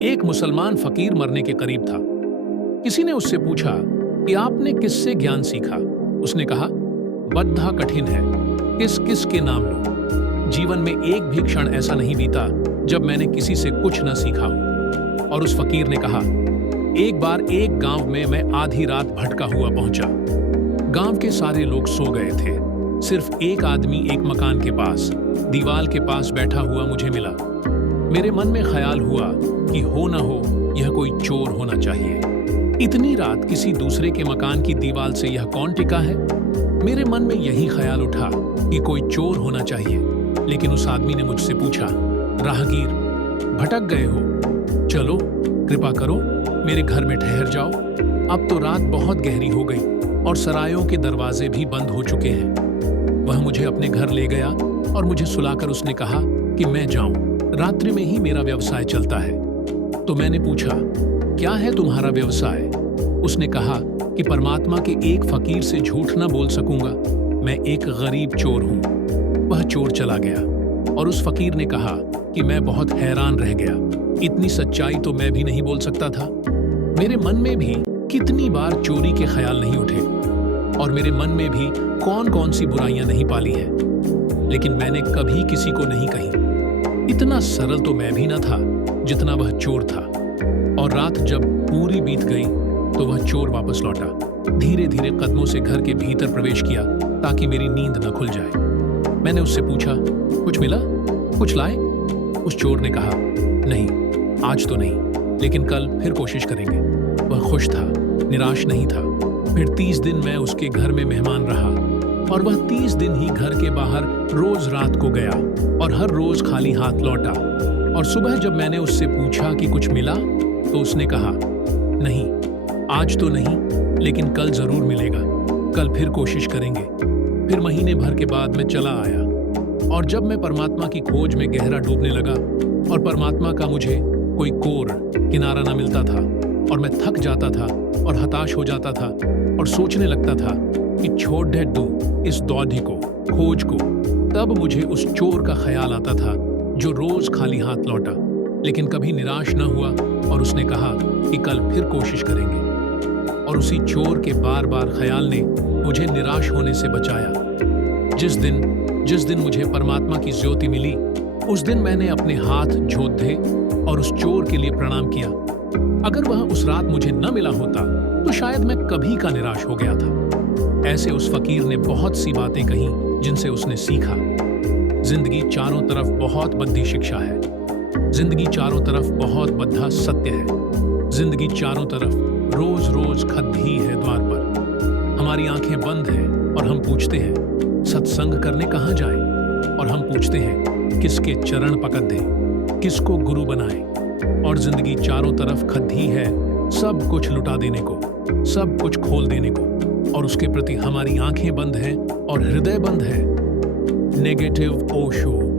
एक मुसलमान फकीर मरने के करीब था। किसी ने उससे पूछा कि आपने किससे ज्ञान सीखा। उसने कहा, बद्धा कठिन है, किस किस के नाम लूं। जीवन में एक भी क्षण ऐसा नहीं बीता जब मैंने किसी से कुछ न सीखा हो। और उस फकीर ने कहा, एक बार एक गांव में मैं आधी रात भटका हुआ पहुंचा। गांव के सारे लोग सो गए थे। सिर्फ एक आदमी एक मकान के पास दीवार के पास बैठा हुआ मुझे मिला। मेरे मन में ख्याल हुआ कि हो न हो यह कोई चोर होना चाहिए। इतनी रात किसी दूसरे के मकान की दीवार से यह कौन टिका है। मेरे मन में यही ख्याल उठा कि कोई चोर होना चाहिए। लेकिन उस आदमी ने मुझसे पूछा, राहगीर, भटक गए हो, चलो कृपा करो मेरे घर में ठहर जाओ। अब तो रात बहुत गहरी हो गई और सरायों के दरवाजे भी बंद हो चुके हैं। वह मुझे अपने घर ले गया और मुझे सुलाकर उसने कहा कि मैं जाऊं, रात्रि में ही मेरा व्यवसाय चलता है। तो मैंने पूछा, क्या है तुम्हारा व्यवसाय? उसने कहा कि परमात्मा के एक फकीर से झूठ न बोल सकूंगा, मैं एक गरीब चोर हूं। वह चोर चला गया और उस फकीर ने कहा कि मैं बहुत हैरान रह गया। इतनी सच्चाई तो मैं भी नहीं बोल सकता था। मेरे मन में भी कितनी बार चोरी के ख्याल नहीं उठे और मेरे मन में भी कौन कौन सी बुराइयां नहीं पाली हैं, लेकिन मैंने कभी किसी को नहीं कही। इतना सरल तो मैं भी न था जितना वह चोर था। और रात जब पूरी बीत गई तो वह चोर वापस लौटा। धीरे धीरे कदमों से घर के भीतर प्रवेश किया ताकि मेरी नींद न खुल जाए। मैंने उससे पूछा, कुछ मिला, कुछ लाए? उस चोर ने कहा, नहीं, आज तो नहीं, लेकिन कल फिर कोशिश करेंगे। वह खुश था, निराश नहीं था। फिर 30 दिन मैं उसके घर में मेहमान रहा और वह 30 दिन ही घर के बाहर रोज रात को गया और हर रोज खाली हाथ लौटा। और सुबह जब मैंने उससे पूछा कि कुछ मिला तो उसने कहा, नहीं, आज तो नहीं, लेकिन कल जरूर मिलेगा, कल फिर कोशिश करेंगे। फिर महीने भर के बाद मैं चला आया और जब मैं परमात्मा की खोज में गहरा डूबने लगा और परमात्मा का मुझे कोई कोर किनारा ना मिलता था और मैं थक जाता था और हताश हो जाता था और सोचने लगता था कि छोड़ दे दूं इस दौड़ को, खोज को, तब मुझे उस चोर का ख्याल आता था जो रोज खाली हाथ लौटा लेकिन कभी निराश न हुआ और उसने कहा कि कल फिर कोशिश करेंगे। और उसी चोर के बार बार ख्याल ने मुझे निराश होने से बचाया। जिस दिन मुझे परमात्मा की ज्योति मिली, उस दिन मैंने अपने हाथ जोधे और उस चोर के लिए प्रणाम किया। अगर वह उस रात मुझे न मिला होता तो शायद मैं कभी का निराश हो गया था। ऐसे उस फकीर ने बहुत सी बातें कही जिनसे उसने सीखा। जिंदगी चारों तरफ बहुत बद्धी शिक्षा है। जिंदगी चारों तरफ बहुत बद्धा सत्य है। जिंदगी चारों तरफ रोज रोज खद्दी है द्वार पर। हमारी आंखें बंद हैं और हम पूछते हैं सत्संग करने कहाँ जाएं? और हम पूछते हैं किसके चरण पकड़ दें, किसको गुरु बनाएं? और जिंदगी चारों तरफ खद्दी है, सब कुछ लुटा देने को, सब कुछ खोल देने को, और उसके प्रति हमारी आंखें बंद हैं और हृदय बंद है। नेगेटिव ओशो।